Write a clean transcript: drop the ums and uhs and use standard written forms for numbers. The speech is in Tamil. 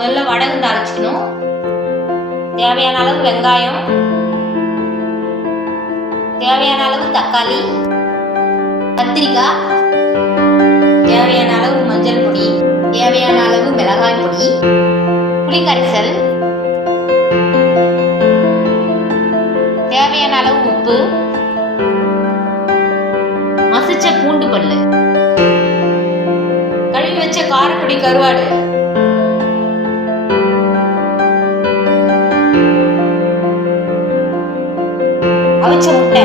முதல்ல வடகு தாளிச்சுக்கணும். தேவையான அளவு வெங்காயம், தேவையான அளவு தக்காளி, கத்திரிக்காய், தேவையான அளவு மஞ்சள் பொடி, தேவையான அளவு மிளகாய் பொடி, புளிக்கரைசல், தேவையான அளவு உப்பு, மசிச்ச பூண்டு பல்லு, கழுவி வச்ச காரப்பொடி கருவாடு, அவிச்ச முட்டை,